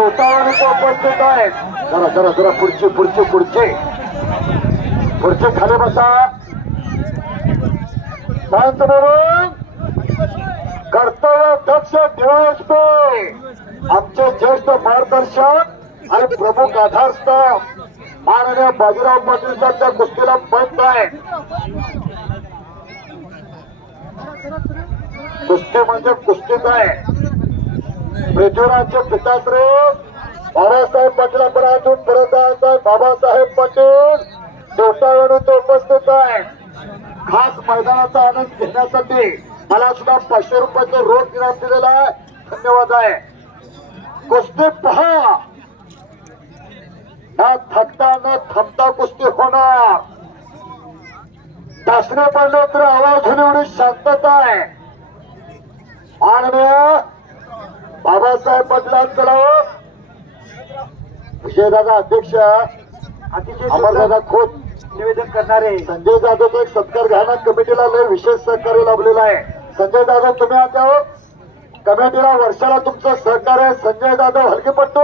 शेवटावर उपस्थित आहेत. जरा जरा जरा पुढची पुढची पुढची. पुढची खाली बसा. शांत म्हणून कर्तव्य दक्ष डीवायएसपी आमचे ज्येष्ठ मार्गदर्शक आणि प्रमुख आधारस्तंभ माननीय बाजीराव पाटील साहेब त्या कुस्तीला बंद आहे. कुस्ती म्हणजे कुस्तीच आहे. पृथ्वीराजचे पिताश्री बाबासाहेब पाटील अजून परत आहे बाबासाहेब पाटील तो उपस्थित आहे. खास मैदानाचा आनंद घेण्यासाठी मला सुद्धा पाचशे रुपयाचे रोज इनाम दिलेला आहे. धन्यवाद आहे. कुस्ती पहा. न थकता न थांबता कुस्ती होणार. टासणे पडलं तर आवाज होणे एवढी शांतता आहे. आणि बाबासाहेब पाटलांकडे विजयदादा अध्यक्ष अमरदादा खोत. निवेदन करणारे. संजय जाधवचा एक सत्कार घ्यायला कमिटीला लय विशेष सहकार्य लाभलेलं आहे. संजय जाधव तुम्ही आता हो. कमिटीला वर्षाला तुमचं सहकार्य संजय जाधव हलकेपट्टू.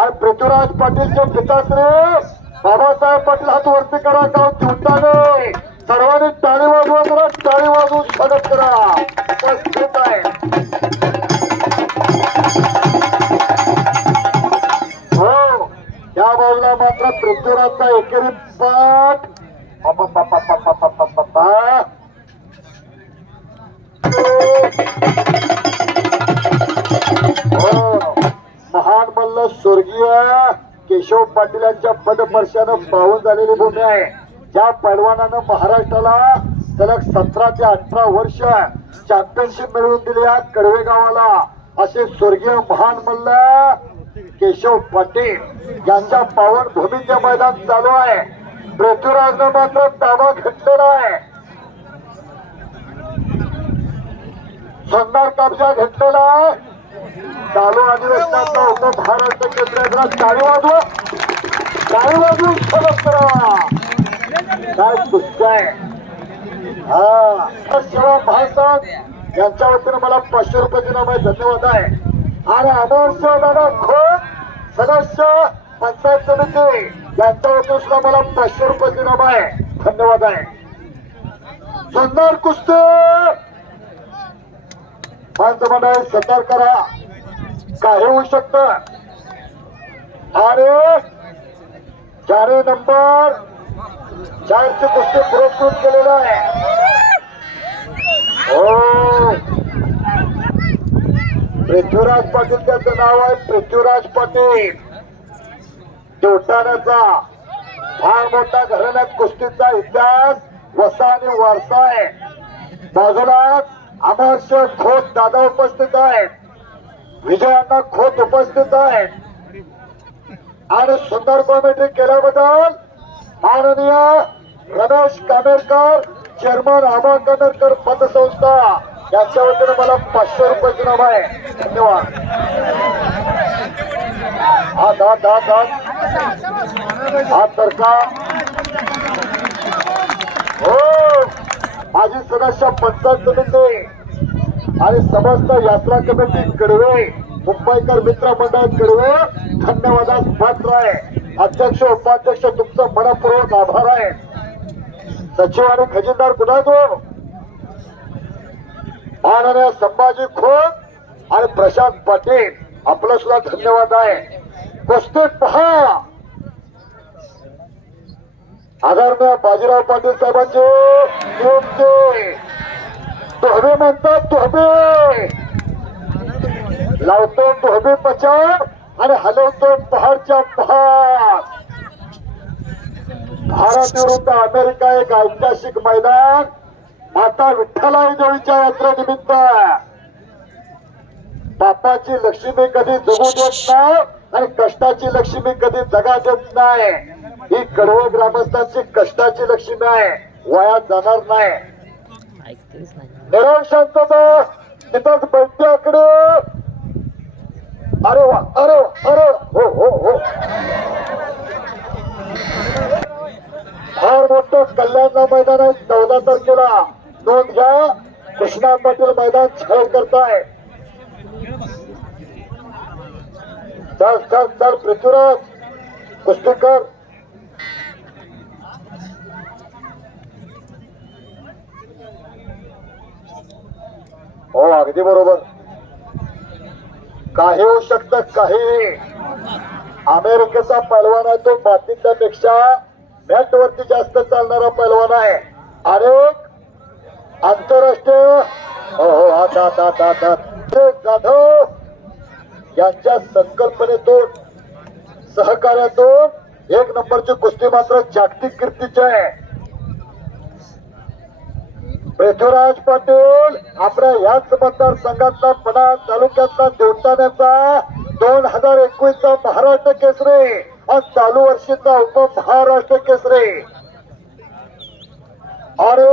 आणि पृथ्वीराज पाटीलचे पिताश्री. बाबासाहेब पाटील हात वरती करा गाव चिंताने सर्वांनी टाळी वाजवा जरा टाळी वाजवून स्वागत करा. उपस्थित आहे. या बाजूला मात्र पृथ्वीराजचा एकेरी पाठ. हो. महान मल्ल स्वर्गीय केशव पाटील यांच्या पदपर्शानं पाहून झालेली भूमी आहे. ज्या पैलवानानं महाराष्ट्राला सलग सतरा ते अठरा वर्ष चॅम्पियनशिप मिळवून दिली या कडवे गावाला. असे स्वर्गीय महान मल्ल केशव पाटील यांच्या पावन भूमीचे मैदान चालू आहे. पृथ्वीराजनं मात्र ताबा घेतलेला आहे. शानदार कब्जा घेतलेला आहे. चालू अधिवेशनाचा उपमहाराष्ट्र महाराष्ट्र चाळी टाळी वाजवा. टाळी वाजवून स्वागत करा. काय कुस्ती आहे? हा. शिवा भाषण यांच्या वतीनं मला पाचशे रुपये दिला धन्यवाद आहे. आणि आदर्श दादा खोत सदस्य पंचायत समिती यांच्या वतीनं सुद्धा मला पाचशे रुपये दिला आहे धन्यवाद आहे. सुंदर कुस्ती! माणसं मंडळी सत्कार करा काय होऊ शकत. आणि चारी नंबर चारची कुस्ती पुरस्कृत केलेला आहे हो पृथ्वीराज पाटील त्याचं नाव आहे पृथ्वीराज पाटील. देवटाण्याचा फार मोठा घराण्यात कुस्तीचा इतिहास वसा आणि वारसा आहे. बाजूला अमरश खोत दादा उपस्थित आहेत विजयांना खोत उपस्थित आहेत आणि सुंदर कॉमेंट्री केल्याबद्दल माननीय रमेश कामेरकर चेअरमन आबा कामेरकर पतसंस्था. यांच्या वतीनं मला पाचशे रुपये नाव आहे. धन्यवाद. हात हात हात हात. हात तर का? हो. माझी सदस्य पंचायत समिती आणि समस्त यात्रा कमिटी कडवे मुंबईकर मित्र मंडळ कडवे धन्यवादास पात्र आहे. अध्यक्ष उपाध्यक्ष तुमचं मनपूर्वक आभार आहे. सचिव आणि खजिनदार कुठे तो माननीय संभाजी खोत आणि प्रशांत पाटील आपलं सुद्धा धन्यवाद आहे. कुस्ती पहा. आदरणीय बाजीराव पाटील साहेबांचे तोहबे म्हणतात तोहबे. लावतो तोहबे पचार आणि हलवतो पहाडच्या पहाड. भारत विरुद्ध अमेरिका एक ऐतिहासिक मैदान. माता विठ्ठलाई देवीच्या यात्रेनिमित्त. बापाची लक्ष्मी कधी जगू देत नाही आणि कष्टाची लक्ष्मी कधी जगा देत नाही. ही कडवळ ग्रामस्थांची कष्टाची लक्ष्मी आहे. वयात जाणार नाही. निरोग नाही शांतता तिथंच बैठ्याकडे अरे वा अरे अरे हो हो हो. फार मोठं कल्याणला मैदान आहे. चौदा तारखेला. नोंद घ्या. कृष्णा पाटील मैदान छळ करताय. चल चल चल पृथ्वीराज. कुस्ती कर हो अगदी बरोबर. काही होऊ शकत काही अमेरिकेचा पैलवान आहे तो बाकीच्यापेक्षा मॅट वरती जास्त चालणारा पैलवान आहे. अनेक आंतरराष्ट्रीय हो हो आता आता आता आता जाधव यांच्या संकल्पनेतून सहकार्यातून एक नंबरची कुस्ती मात्र जागतिक कीर्तीची आहे. पृथ्वीराज पाटील आपल्या याच मतदारसंघातला पणा तालुक्यातला देवताण्याचा दोन हजार एकवीस चा महाराष्ट्र केसरी आणि चालू वर्षीचा उप महाराष्ट्र केसरी. अरे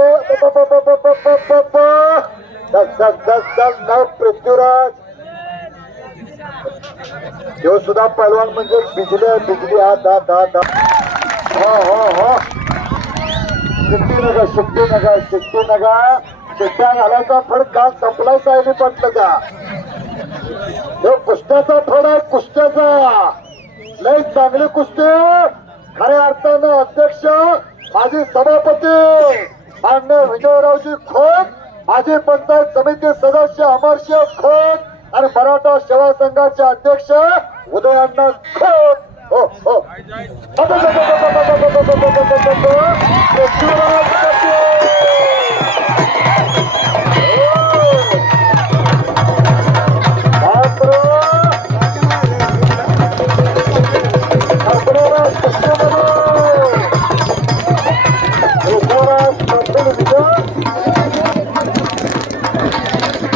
पृथ्वीराज. तो सुद्धा पहलवान म्हणजे बिजले बिजली हा दा दा दा हो हो हो. शिट्टी नका शिट्टी नका शिट्टी नका. शिट्ट्या घालायचा फड का संपला साहेब म्हटलं का कुस्त्याचा फड आहे कुस्त्याचा. लय चांगली कुस्ती. खऱ्या अर्थानं अध्यक्ष माझी सभापती मान्य विजयरावजी खोत माजी पंचायत समिती सदस्य अमरशिव खोत आणि मराठा सेवा संघाचे अध्यक्ष उदयअण्णा खोत हो हो